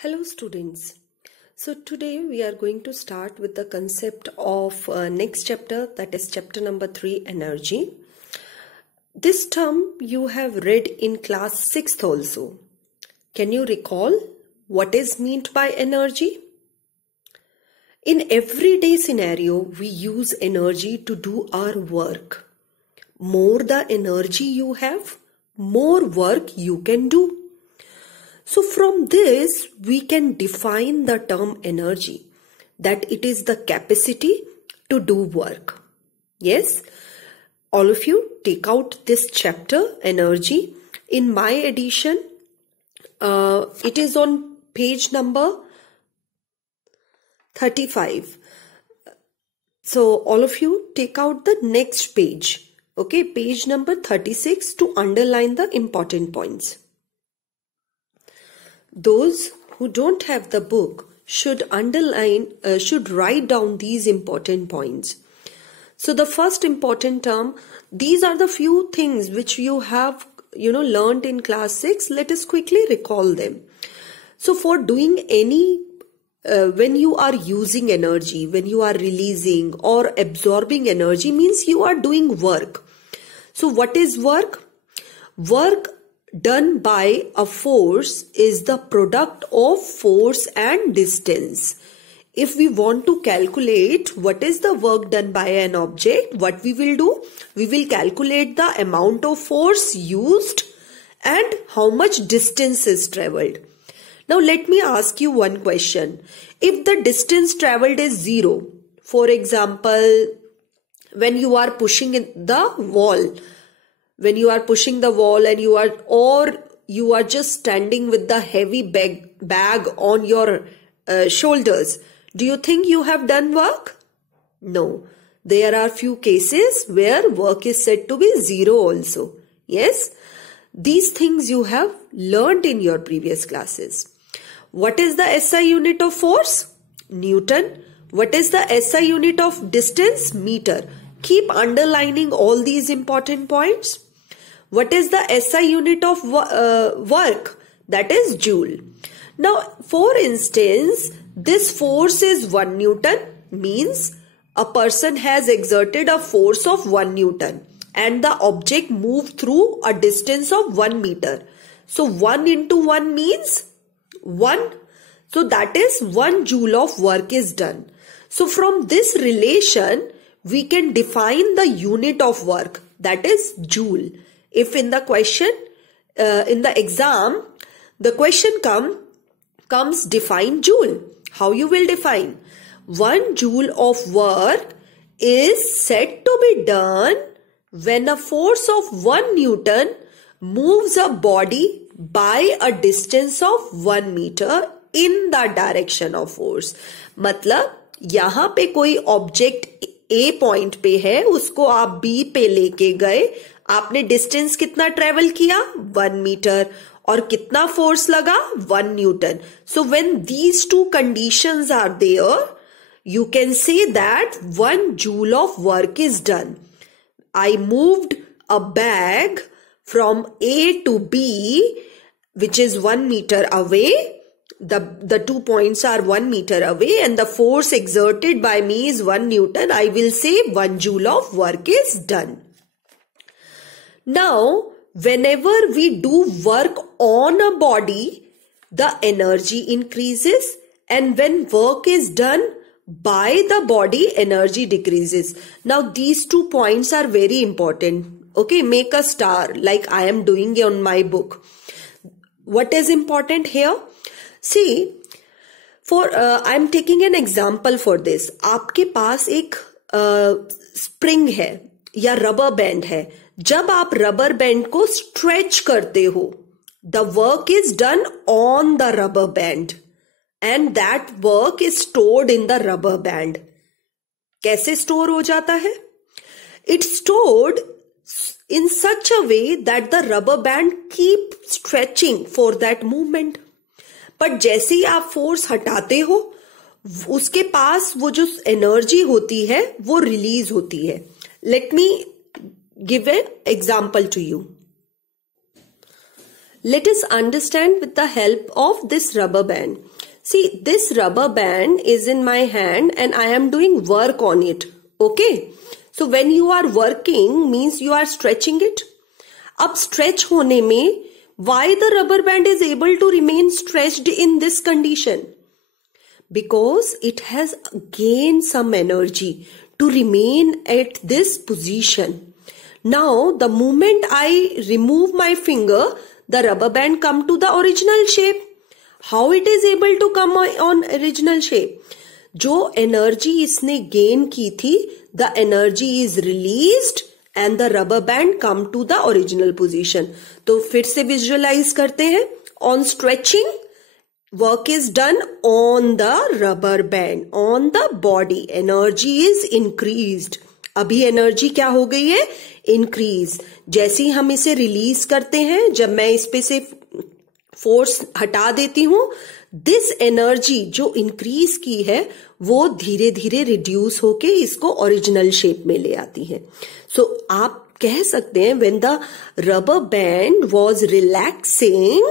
Hello students. So today we are going to start with the concept of next chapter, that is chapter number 3, energy. This term you have read in class 6th also. Can you recall what is meant by energy? In everyday scenario we use energy to do our work. More the energy you have, more work you can do. So from this, we can define the term energy, that it is the capacity to do work. Yes, all of you take out this chapter, energy. In my edition, it is on page number 35. So all of you take out the next page, okay, page number 36 to underline the important points. Those who don't have the book should write down these important points. So the first important term, these are the few things which you have, learned in class 6. Let us quickly recall them. So for doing any, when you are using energy, when you are releasing or absorbing energy, means you are doing work. So what is work? Work done by a force is the product of force and distance. If we want to calculate what is the work done by an object, what we will do? We will calculate the amount of force used and how much distance is traveled. Now let me ask you one question. If the distance traveled is 0, for example, when you are pushing the wall, and you are just standing with the heavy bag on your shoulders, do you think you have done work? No. There are few cases where work is said to be 0 also. Yes? These things you have learned in your previous classes. What is the SI unit of force? Newton. What is the SI unit of distance? Meter. Keep underlining all these important points. What is the SI unit of work? That is joule. Now, for instance, this force is 1 Newton, means a person has exerted a force of 1 Newton and the object moved through a distance of 1 meter. So 1 into 1 means 1. So that is 1 joule of work is done. So from this relation, we can define the unit of work, that is joule. If in the question, in the exam, the question comes define joule. How you will define? 1 joule of work is said to be done when a force of 1 Newton moves a body by a distance of 1 meter in the direction of force. मतलब यहाँ पे कोई object A point पे है, उसको आप B पे लेके गए, आपने डिस्टेंस कितना ट्रेवल किया? 1 मीटर. और कितना फोर्स लगा? 1 newton. So when these two conditions are there, you can say that 1 joule of work is done. I moved a bag from A to B, which is 1 meter away. The 2 points are 1 meter away and the force exerted by me is 1 Newton. I will say 1 joule of work is done. Now, whenever we do work on a body, the energy increases, and when work is done by the body, energy decreases. Now, these 2 points are very important. Okay, make a star like I am doing on my book. What is important here? See, I am taking an example for this. आपके पास एक spring है या rubber band है. जब आप rubber band को stretch करते हो, the work is done on the rubber band and that work is stored in the rubber band. कैसे स्टोर हो जाता है? It stored in such a way that the rubber band keep stretching for that movement. पर जैसे ही आप force हटाते हो, उसके पास वो जो एनर्जी होती है वो रिलीज होती है. Let me give an example to you. Let us understand with the help of this rubber band. See, this rubber band is in my hand and I am doing work on it. Okay. So when you are working means you are stretching it. अब stretch होने में why the rubber band is able to remain stretched in this condition? Because it has gained some energy to remain at this position. Now the moment I remove my finger, the rubber band come to the original shape. How it is able to come on original shape? जो energy इसने gain की थी, the energy is released and the rubber band come to the original position. तो फिर से visualize करते हैं. On stretching, work is done on the rubber band, on the body. Energy is increased. अभी energy क्या हो गई है? इंक्रीज. जैसे ही हम इसे रिलीज करते हैं, जब मैं इस पे से फोर्स हटा देती हूं, दिस एनर्जी जो इंक्रीज की है वो धीरे धीरे रिड्यूस होके इसको ओरिजिनल शेप में ले आती है. सो आप कह सकते हैं when the rubber band was relaxing,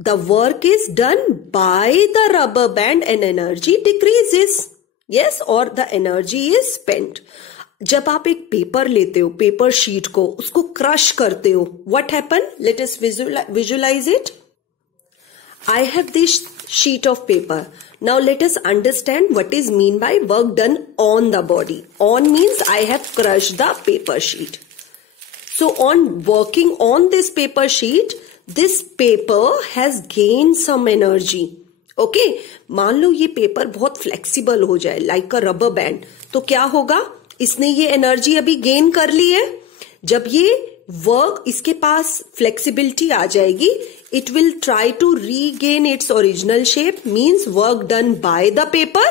the work is done by the rubber band and energy decreases. Yes, और द एनर्जी इज स्पेंट. जब आप एक पेपर लेते हो, पेपर शीट को, उसको क्रश करते हो, what happen? Let us visualise it. I have this sheet of paper. Now let us understand what is mean by work done on the body. On means I have crushed the paper sheet. So on working on this paper sheet, this paper has gained some energy. Okay? मान लो ये paper बहुत flexible हो जाए, like a rubber band. तो क्या होगा? इसने ये एनर्जी अभी गेन कर ली है. जब ये वर्क, इसके पास फ्लेक्सिबिलिटी आ जाएगी, it will try to regain its original shape, means work done by the paper,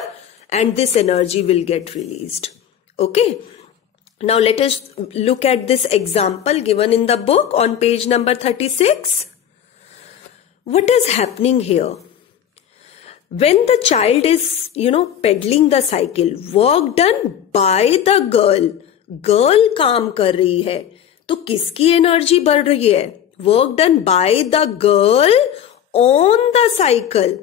and this energy will get released. Okay. Now let us look at this example given in the book on page number 36. What is happening here? When the child is, pedaling the cycle, work done by the girl. Girl काम कर रही है, तो किसकी energy बढ़ रही है? Work done by the girl on the cycle.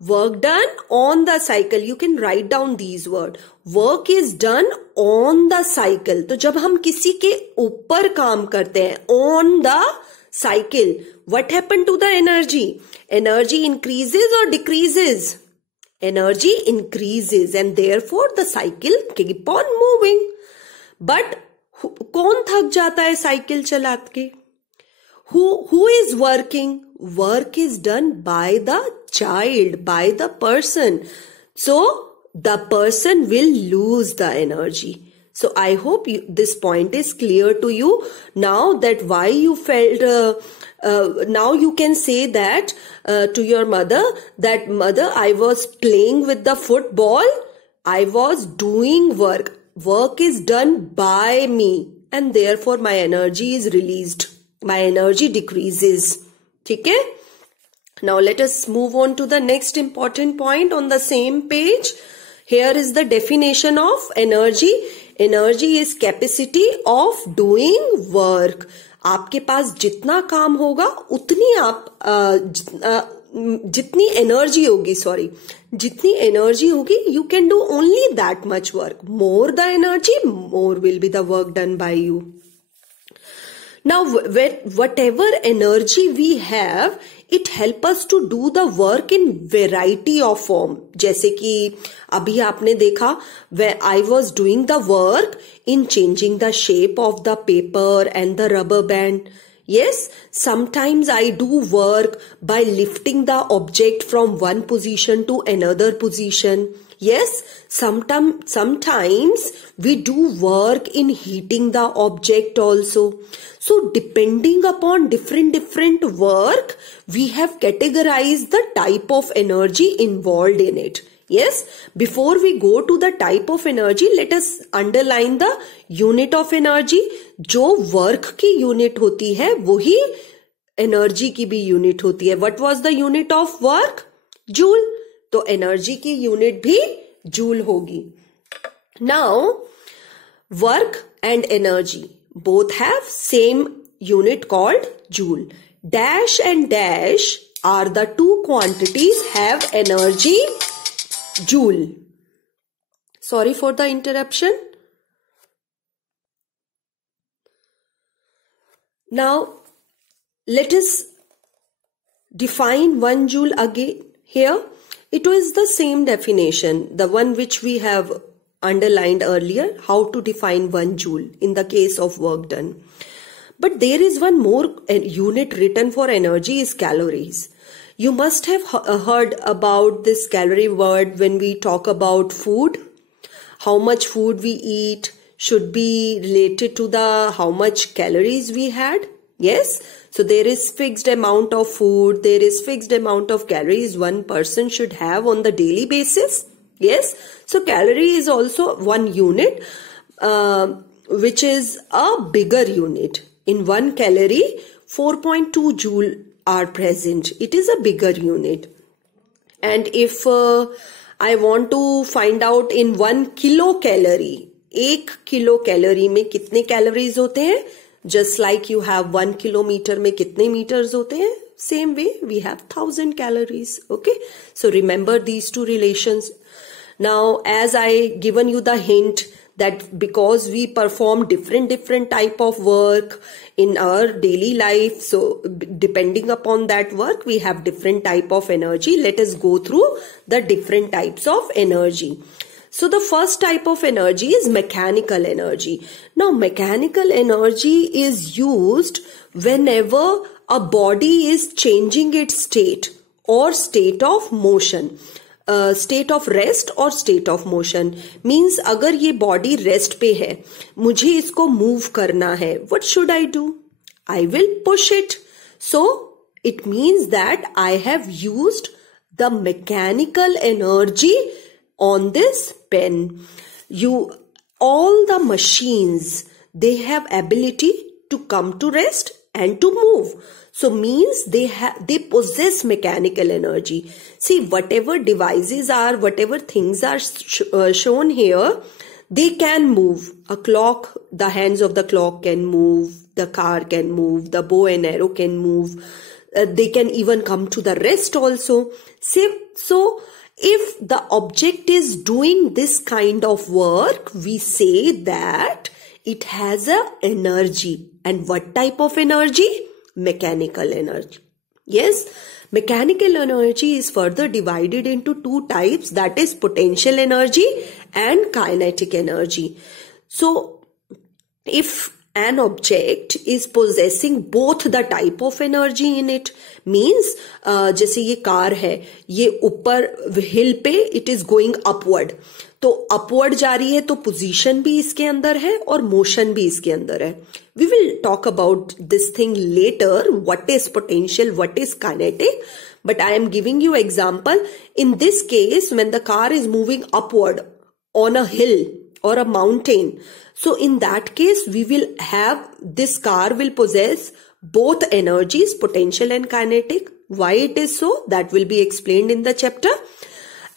Work done on the cycle. You can write down these words. Work is done on the cycle. तो जब हम किसी के ऊपर काम करते हैं, on the cycle, what happened to the energy? Energy increases or decreases? Energy increases and therefore the cycle keep on moving. But कौन थक जाता है साइकिल चला के? Who is working? Work is done by the child, by the person. So the person will lose the energy. So I hope this point is clear to you. Now that why you felt, now you can say that to your mother, that mother, I was playing with the football. I was doing work. Work is done by me and therefore my energy is released. My energy decreases. ठीक है? Now let us move on to the next important point on the same page. Here is the definition of energy. Energy is capacity of doing work. आपके पास जितना काम होगा उतनी जितनी energy होगी, जितनी एनर्जी होगी, you can do only that much work. More the energy, more will be the work done by you. Now, whatever energy we have, it help us to do the work in variety of form. जैसे कि अभी आपने देखा, where I was doing the work in changing the shape of the paper and the rubber band. Yes, sometimes I do work by lifting the object from one position to another position. Yes, sometimes we do work in heating the object also. So depending upon different work, we have categorized the type of energy involved in it. Yes, before we go to the type of energy, let us underline the unit of energy. जो work की unit होती है, वही energy की भी unit होती है. What was the unit of work? Joule. तो energy की unit भी joule होगी. Now, work and energy both have same unit called joule. Dash and dash are the two quantities have energy joule. Sorry for the interruption. Now, let us define 1 joule again here. It was the same definition, the one which we have underlined earlier, how to define 1 joule in the case of work done. But there is one more unit written for energy is calories. You must have heard about this calorie word when we talk about food. How much food we eat should be related to the how much calories we had. Yes. So there is fixed amount of food. There is fixed amount of calories one person should have on the daily basis. Yes. So calorie is also one unit, which is a bigger unit. In 1 calorie, 4.2 joule are present. It is a bigger unit. And if I want to find out in 1 kilocalorie, 1 kilocalorie में कितने calories होते हैं? Just like you have 1 kilometer में कितने meters होते हैं? Same way, we have 1000 calories. Okay. So remember these two relations. Now, as I given you the hint that because we perform different type of work in our daily life, so depending upon that work, we have different type of energy. Let us go through the different types of energy. So the first type of energy is mechanical energy. Now, mechanical energy is used whenever a body is changing its state or state of motion. State of rest और state of motion means अगर ये body rest पे है, मुझे इसको move करना है, what should I do? I will push it. So it means that I have used the mechanical energy on this pen. All the machines, they have ability to come to rest and to move. So means they possess mechanical energy. See, whatever devices are, whatever things are shown here, they can move. A clock, the hands of the clock can move, the car can move, the bow and arrow can move. They can even come to the rest also. So if the object is doing this kind of work, we say that it has a energy. And what type of energy? Mechanical energy. Yes, mechanical energy is further divided into 2 types, that is potential energy and kinetic energy. So if an object is possessing both the type of energy in it, means जैसे ये car है, ये ऊपर हिल पे it is going upward, तो upward जा रही है तो पोजीशन भी इसके अंदर है और मोशन भी इसके अंदर है. We will talk about this thing later, what is potential, what is kinetic, but I am giving you example. In this case when the car is moving upward on a hill or a mountain, so in that case we will have, this car will possess both energies, potential and kinetic. Why it is so, that will be explained in the chapter,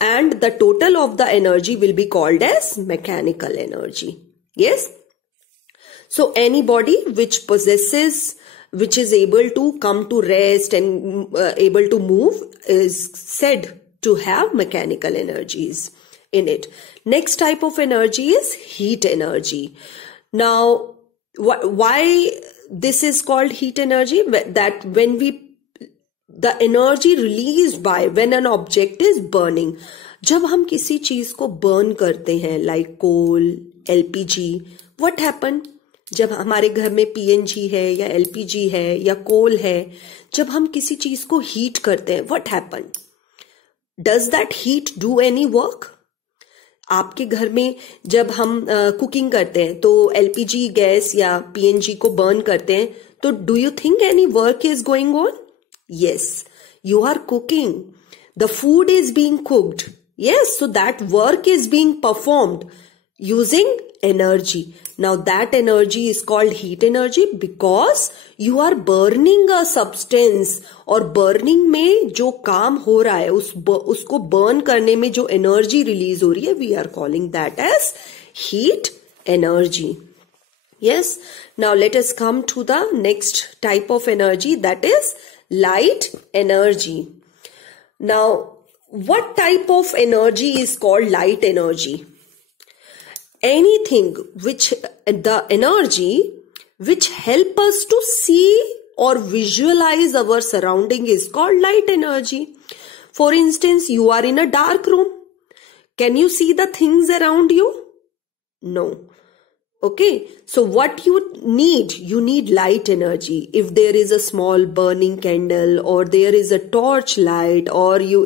and the total of the energy will be called as mechanical energy. Yes, so any body which is able to come to rest and able to move is said to have mechanical energies in it. Next type of energy is heat energy. Now, why this is called heat energy? That when the energy released by when an object is burning. जब हम किसी चीज को burn करते हैं, like coal, LPG, what happen? जब हमारे घर में PNG है या LPG है या coal है, जब हम किसी चीज को heat करते हैं, what happen? Does that heat do any work? आपके घर में जब हम कुकिंग करते हैं तो एलपीजी गैस या पीएनजी को बर्न करते हैं, तो do you think any work is going on? Yes, you are cooking, the food is being cooked. Yes, so that work is being performed using energy. Now that energy is called heat energy because you are burning a substance, और burning में जो काम हो रहा है उसको burn करने में जो energy release हो रही है, we are calling that as heat energy. Yes. Now let us come to the next type of energy, that is light energy. Now, what type of energy is called light energy? Anything which the energy which help us to see or visualize our surrounding is called light energy. For instance, you are in a dark room. Can you see the things around you? No. Okay, so what you need light energy. If there is a small burning candle, or there is a torch light, or you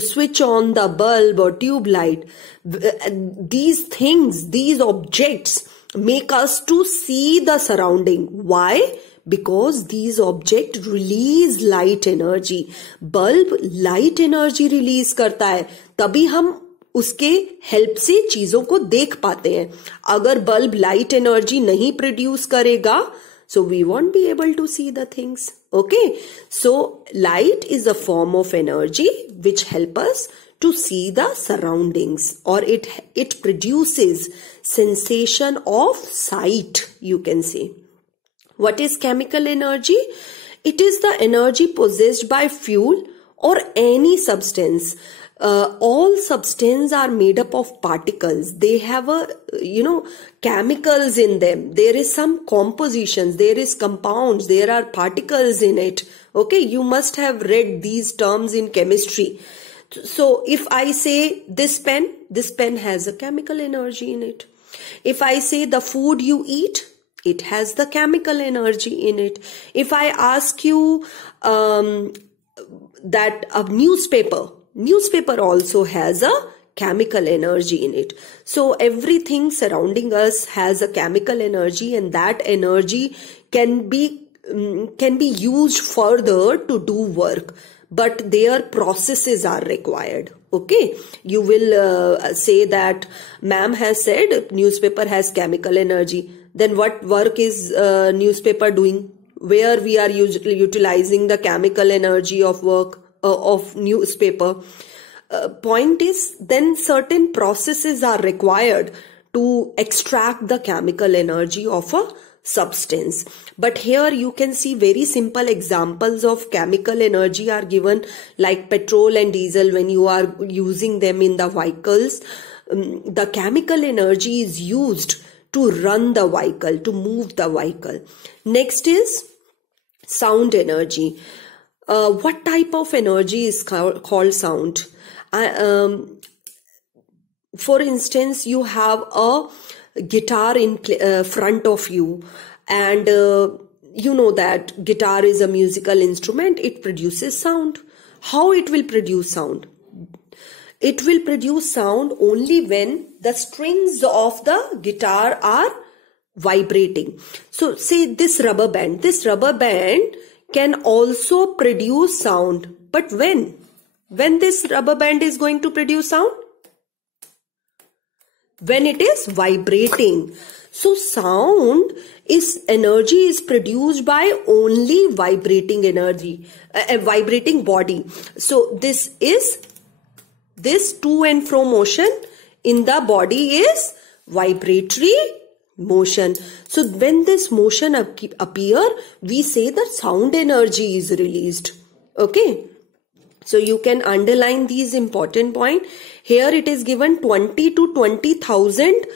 switch on the bulb or tube light, these things, these objects make us to see the surrounding. Why? Because these objects release light energy. Bulb light energy release करता है, तभी हम उसके help से चीजों को देख पाते हैं. अगर बल्ब लाइट एनर्जी नहीं प्रोड्यूस करेगा, so we won't be able to see the things. Okay, so light is a form of energy which help us to see the surroundings, or it produces sensation of sight, you can say. What is chemical energy? It is the energy possessed by fuel or any substance. All substances are made up of particles. They have chemicals in them. There is some compositions, there is compounds, there are particles in it. Okay, you must have read these terms in chemistry. So if I say this pen has a chemical energy in it. If I say the food you eat, it has the chemical energy in it. If I ask you that a newspaper also has a chemical energy in it. So everything surrounding us has a chemical energy, and that energy can be used further to do work, but their processes are required. Okay, you will say that ma'am has said newspaper has chemical energy. Then what work is newspaper doing? Where we are utilizing the chemical energy of work of newspaper. Point is, then certain processes are required to extract the chemical energy of a substance. But here you can see very simple examples of chemical energy are given, like petrol and diesel. When you are using them in the vehicles, the chemical energy is used to run the vehicle, to move the vehicle. Next is sound energy. What type of energy is called sound? For instance, you have a guitar in front of you, and you know that guitar is a musical instrument. It produces sound. How it will produce sound? It will produce sound only when the strings of the guitar are vibrating. So say this rubber band can also produce sound. But when this rubber band is going to produce sound? When it is vibrating. So sound energy is produced by only vibrating energy, a vibrating body. So this to and fro motion in the body is vibratory motion. So when this motion appear, we say that sound energy is released. Okay, so you can underline these important point. Here it is given 20 to 20,000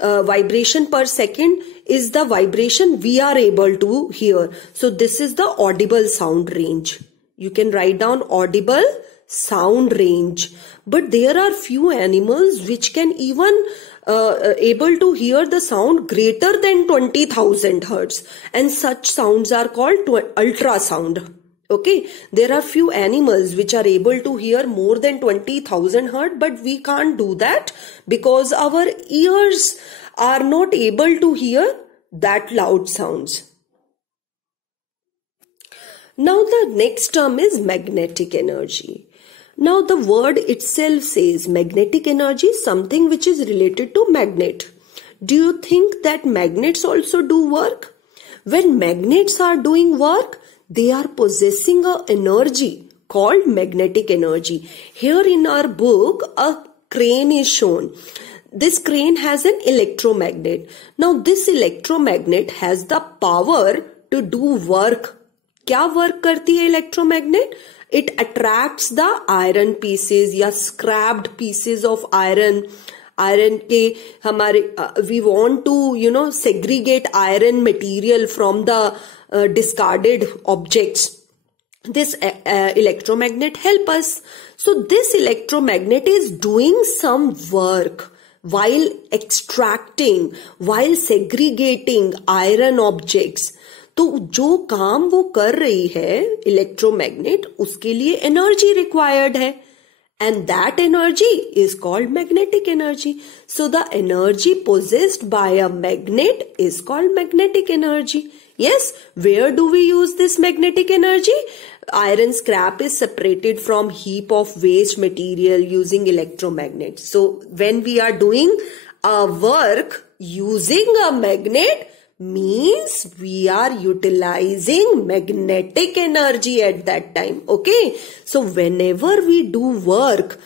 vibration per second is the vibration we are able to hear. So this is the audible sound range. You can write down audible sound range. But there are few animals which can even able to hear the sound greater than 20,000 hertz, and such sounds are called ultrasound. Okay, there are few animals which are able to hear more than 20,000 hertz, but we can't do that because our ears are not able to hear that loud sounds. Now the next term is magnetic energy. Now the word itself says magnetic energy is something which is related to magnet. Do you think that magnets also do work? When magnets are doing work, they are possessing an energy called magnetic energy. Here in our book, a crane is shown. This crane has an electromagnet. Now this electromagnet has the power to do work. क्या work करती है electromagnet? It attracts the iron pieces या scrapped pieces of iron. Iron के हमारे we want to segregate iron material from the discarded objects. This electromagnet help us. So this electromagnet is doing some work while extracting, while segregating iron objects. तो जो काम वो कर रही है electromagnet, उसके लिए एनर्जी रिक्वायर्ड है, and that energy is called magnetic energy. So the energy possessed by a magnet is called magnetic energy. Yes, where do we use this magnetic energy? Iron scrap is separated from heap of waste material using electromagnet. So when we are doing a work using a magnet, means we are utilizing magnetic energy at that time. Okay, so whenever we do work,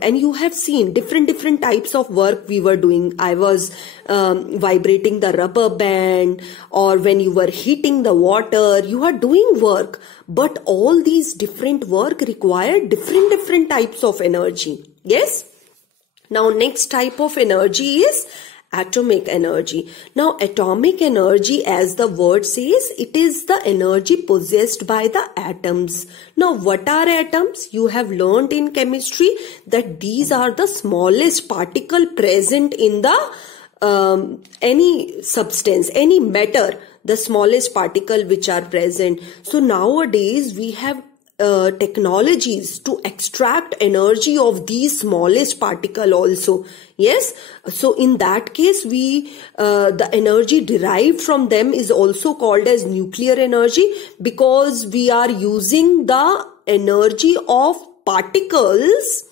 and you have seen different types of work we were doing. I was vibrating the rubber band, or when you were heating the water, you are doing work, but all these different work require different types of energy. Yes, now next type of energy is atomic energy. Now atomic energy, as the word says, it is the energy possessed by the atoms. Now what are atoms? You have learned in chemistry that these are the smallest particle present in the any substance, any matter, the smallest particle which are present. So nowadays we have technologies to extract energy of these smallest particle also. Yes, so in that case the energy derived from them is also called as nuclear energy, because we are using the energy of particles.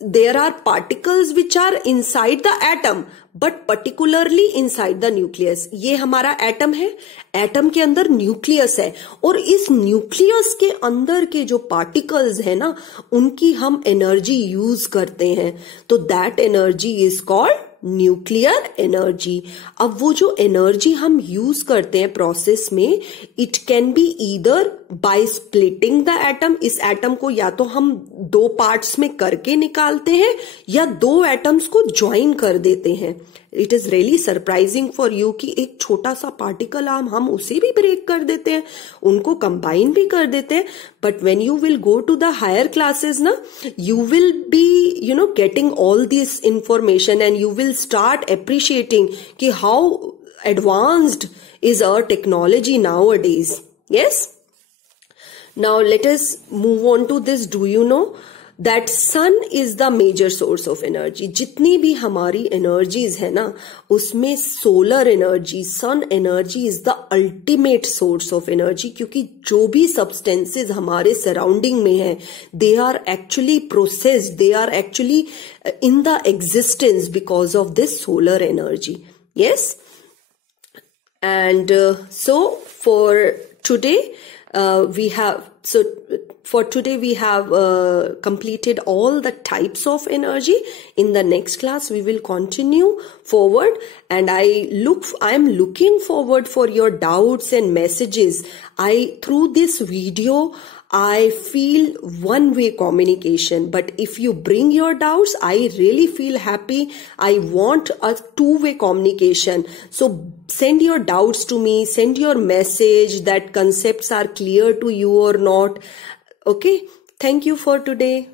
There are particles which are inside the atom, but particularly inside the nucleus. ये हमारा atom है, atom के अंदर nucleus है, और इस nucleus के अंदर के जो पार्टिकल्स है ना, उनकी हम एनर्जी यूज करते हैं. तो that energy is called nuclear energy. अब वो जो एनर्जी हम यूज करते हैं प्रोसेस में, it can be either by splitting the atom. इस एटम को या तो हम दो पार्ट्स में करके निकालते हैं, या दो एटम्स को ज्वाइन कर देते हैं. It is really surprising for you कि एक छोटा सा पार्टिकल हम उसे भी ब्रेक कर देते हैं, उनको कंबाइन भी कर देते हैं. But when you will go to the higher classes ना, you will be getting all this information, and you will start appreciating ki how advanced is our technology nowadays. Yes, now let us move on to this. Do you know that sun is the major source of energy? जितनी भी हमारी energies है ना, उसमें solar energy, sun energy is the ultimate source of energy, क्योंकि जो भी substances हमारे surrounding में है, they are actually processed, they are actually in the existence because of this solar energy. Yes, and so for today we have completed all the types of energy. In the next class we will continue forward, and I am looking forward for your doubts and messages. Through this video I feel one-way communication, but if you bring your doubts, I really feel happy. I want a two-way communication. So send your doubts to me, send your message that concepts are clear to you or not. Okay, thank you for today.